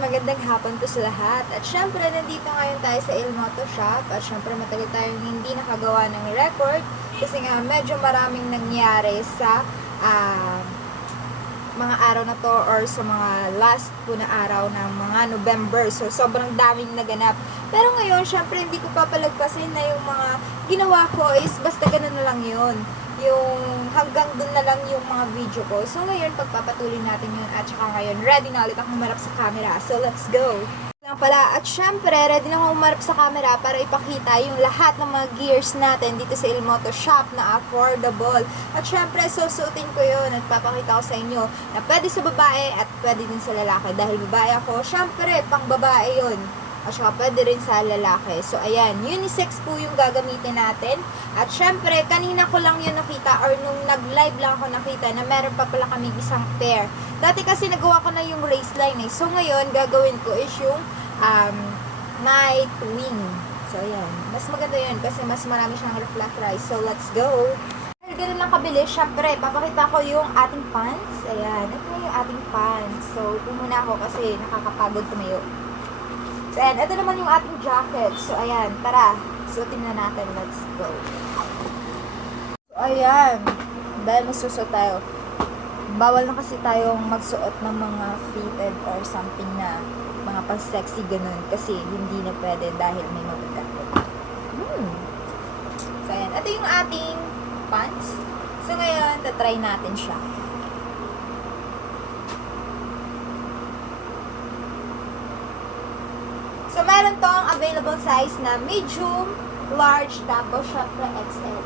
magandang hapon po sa lahat. At syempre, nandito ngayon tayo sa Ilmoto Shop. At syempre, matagal tayong hindi nakagawa ng record kasi nga medyo maraming nangyari sa mga araw na to or sa mga last po na araw ng mga November. So, sobrang daming naganap. Pero ngayon, syempre, hindi ko papalagpasin na yung mga ginawa ko is basta ganun na lang yun. Yung hanggang dun na lang yung mga video ko. So, ngayon, pagpapatuloy natin yun. At saka ngayon, ready na ulit akong humarap sa camera. So, let's go! Pala. At syempre, ready na akong umarap sa camera para ipakita yung lahat ng mga gears natin dito sa Ilmoto Shop na affordable. At syempre, susuotin ko yun at papakita ko sa inyo na pwede sa babae at pwede din sa lalaki. Dahil babae ako, syempre, pang babae yun. At saka pwede rin sa lalaki. So, ayan, unisex po yung gagamitin natin. At syempre, kanina ko lang yun nakita or nung nag-live lang ako nakita na meron pa pala kami isang pair. Dati kasi nagawa ko na yung race line eh. So, ngayon, gagawin ko is yung night wing. So, ayan. Mas maganda yun kasi mas marami siyang reflectorize. So, let's go! Ganun lang kabilis. Syempre, papakita ko yung ating pants. Ayan. Ito na yung ating pants. So, ito muna ako kasi nakakapagod tumayo. So, ayan. Ito naman yung ating jacket. So, ayan. Tara. Suotin na natin. Let's go. So, ayan. Dahil magsusot tayo. Bawal na kasi tayong magsuot ng mga fitted or something na mga pang-sexy ganun kasi hindi na pwede dahil may mabigat. So, ayan. Ito yung ating pants. So, ngayon, tatry natin siya. So, meron tong available size na medium, large, tapos syempre XL.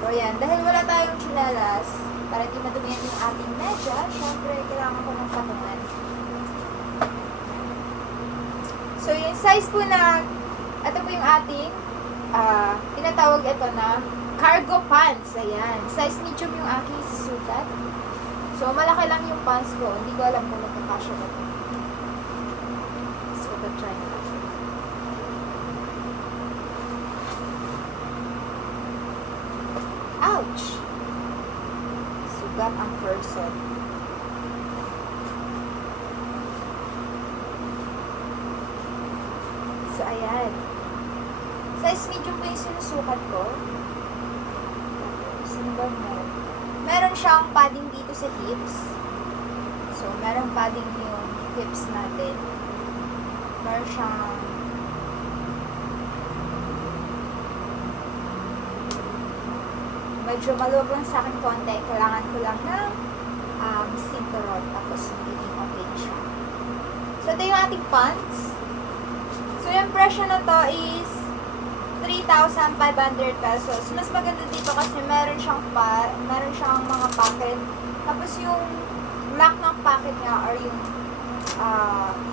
So, ayan. Dahil wala tayong tsinelas, para hindi madumihan yung ating medya, syempre, kailangan ko ng patungan. So, yung size po na, ito po yung ating, tinatawag ito na cargo pants. Ayan. Size medium yung aking susukat. So, malaki lang yung pants ko. Hindi ko alam kung magkakasya ba ito. So, ito try natin. Ouch! Sugat ang person. So, ayan. Size medium po yung sinusukat ko. Sino ba meron? Meron siyang padding dito sa hips. So, meron padding yung hips natin. Meron siyang medyo maluwag lang sa akin konti. Kailangan ko lang ng cinturón. Tapos, magiging okay siya. So, ito yung ating pants. So, yung presyo na to is 3,500 pesos. Mas maganda dito kasi meron siyang mga pocket. Tapos yung lock ng pocket niya or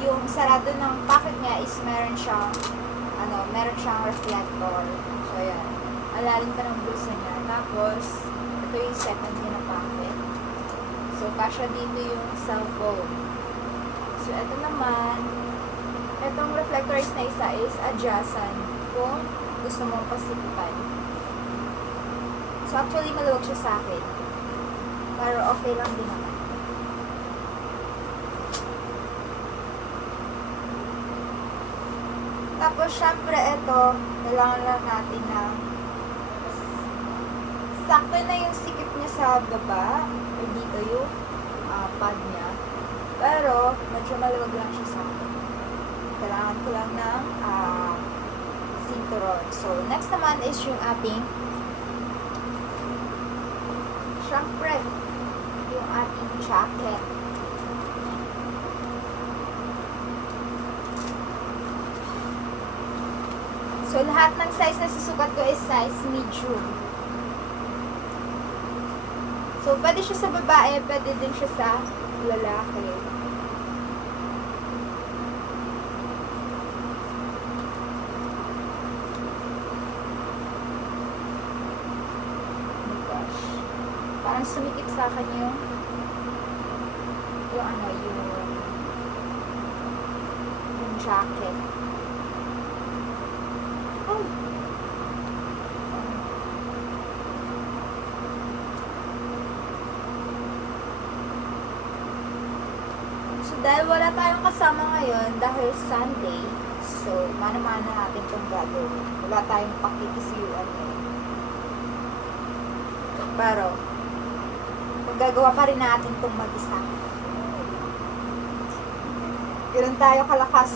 yung sarado ng pocket niya is meron siyang reflector. So, ayan. Alalim pa ng bulsa niya. Tapos, ito yung second niya na pocket. So, kasya dito yung cellphone. So, ito naman, itong reflectors na isa is adjacent kung gusto mong pasiputan. So, actually, maluwag siya sa akin. Pero okay lang din naman. Tapos, syempre, ito, kailangan lang natin ng sakto na yung sikip niya sa baba. O dito yung pad niya. Pero, medyo maluwag lang siya sa akin. Kailangan ko lang ng cinturón. So, next naman is yung ating syempre, yung ating jacket. So, lahat ng size na susukat ko is size medium. So, pwede siya sa babae, pwede din siya sa lalaki. Parang sumikip sa akin yung jacket. Oh. So, dahil wala tayong kasama ngayon, dahil Sunday, so, mano-mano natin itong gagawin. Wala tayong pakikisiyuan ngayon. Pero, magagawa pa rin natin itong mag-isa. Ganun tayo kalakas.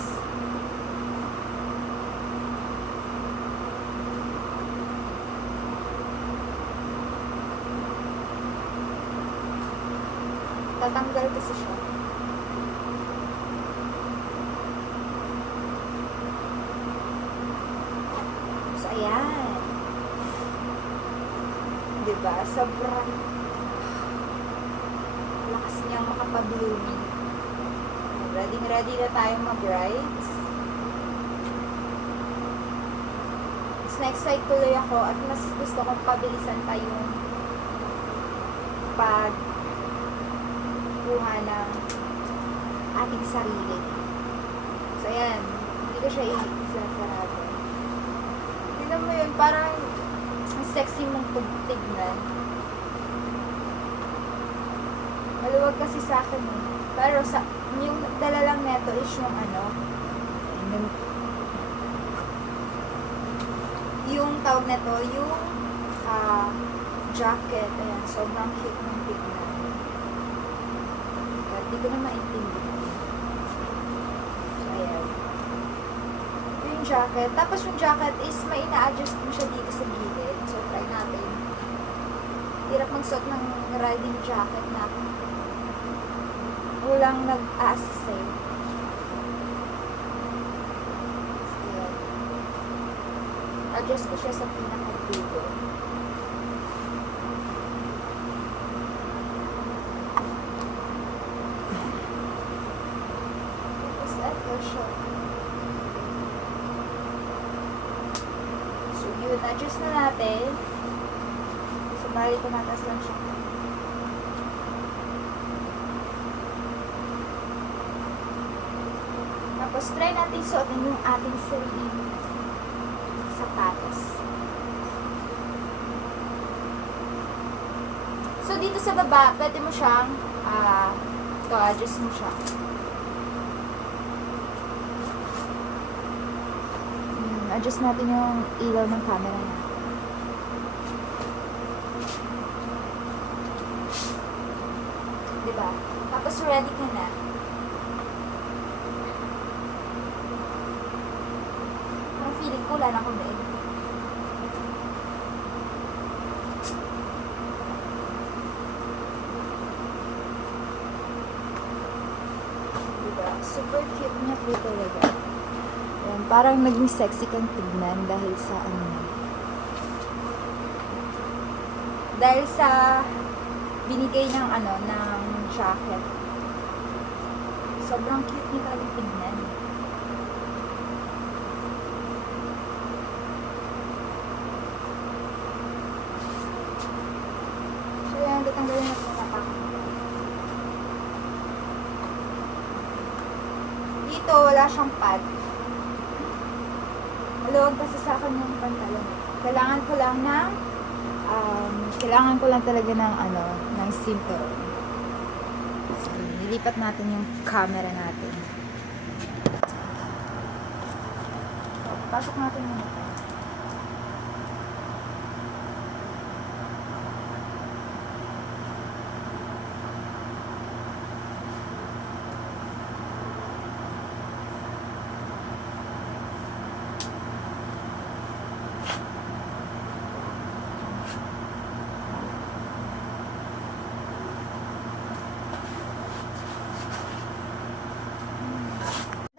Tatanggal kasi siya. So, ayan. Diba? Sobrang lakas niyang makapag-blooming. Ready na tayong mag-rides. Mas na-excite tuloy ako at mas gusto kong pabilisan pa yung pagkuha ng ating sarili. So, ayan. Hindi ko siya isasarado. Tignan mo yun, parang ang sexy mong tignan. Maluwag kasi sa akin eh. Pero yung dala lang neto is yung yung tawag neto, yung jacket. Ayan, sobrang cute ng tignan. Hindi ko na maintindihan. So, ayan. Yung jacket. Tapos yung jacket is may ina-adjust mo siya dito sa gilid. So, try natin. Hirap magsuot ng riding jacket na walang nag-assist sa'yo. So, ayan. Adjust ko siya sa pinaka-dulo. So, yun. Adjust na natin. So, bali tumataas lang siya. Tapos, try natin suotin yung ating sariling sapatos. So, dito sa baba, pwede mo siyang adjust mo siya. Adjust natin yung ilaw ng camera natin. Diba? Tapos ready ka na. Parang feeling ko wala na akong bed. Diba? Super cute niya po talaga. Ayan, parang naging sexy kang tignan dahil sa dahil sa binigay ng ng jacket. Sobrang cute niya talaga tignan. So yan, tatanggalin natin yung kapak. Dito, wala siyang pad. Maluwag kasi sa akin yung pantalon. Kailangan ko lang talaga ng cinturone. So, nilipat natin yung camera natin. So, pasok natin yung ito.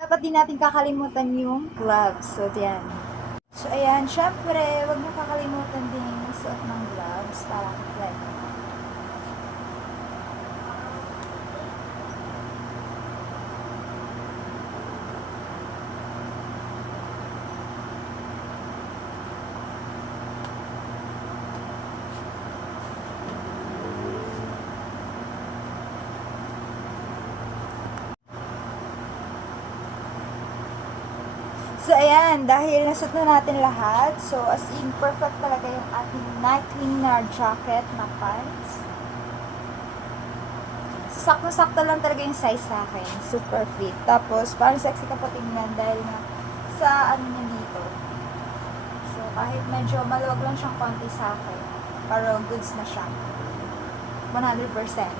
Dapat din natin kakalimutan yung gloves. So, yan. So, ayan. Syempre, wag mo kakalimutan din yung suot ng gloves para ready. So, ayan, dahil nasot na natin lahat, so, as in, perfect talaga yung ating night cleaner jacket na pants. Sakto-sakto lang talaga yung size sa akin. Super fit. Tapos, parang sexy ka pa tingnan dahil nga sa ano niya dito. So, kahit medyo maluwag lang siyang konti sa akin. Pero goods na siya. 100%.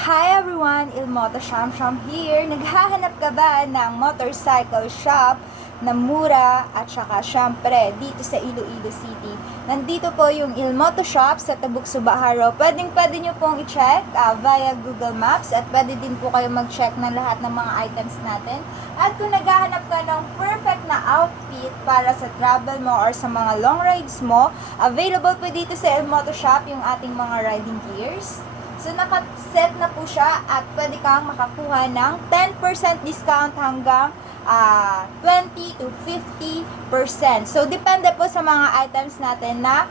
Hi everyone! Ilmoto Sham Sham here. Naghahanap ka ba ng motorcycle shop na mura at saka syempre dito sa Iloilo City? Nandito po yung Ilmoto Shop sa Tabuk Subaharo. Pwede nyo pong i-check via Google Maps at pwede din po kayo mag-check ng lahat ng mga items natin. At kung naghahanap ka ng perfect na outfit para sa travel mo or sa mga long rides mo, available po dito sa Ilmoto Shop yung ating mga riding gears. So, nakaset na po siya at pwede kang makakuha ng 10% discount hanggang 20 to 50%. So, depende po sa mga items natin na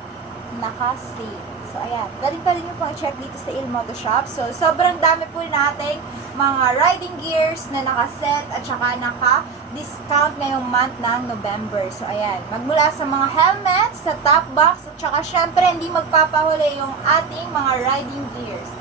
naka-sale. So, ayan. Pwede nyo pong i-check dito sa Ilmoto Shop. So, sobrang dami po nating mga riding gears na naka-set at saka naka-discount ngayong month ng November. So, ayan. Magmula sa mga helmets, sa top box, at saka syempre hindi magpapahuli yung ating mga riding gears.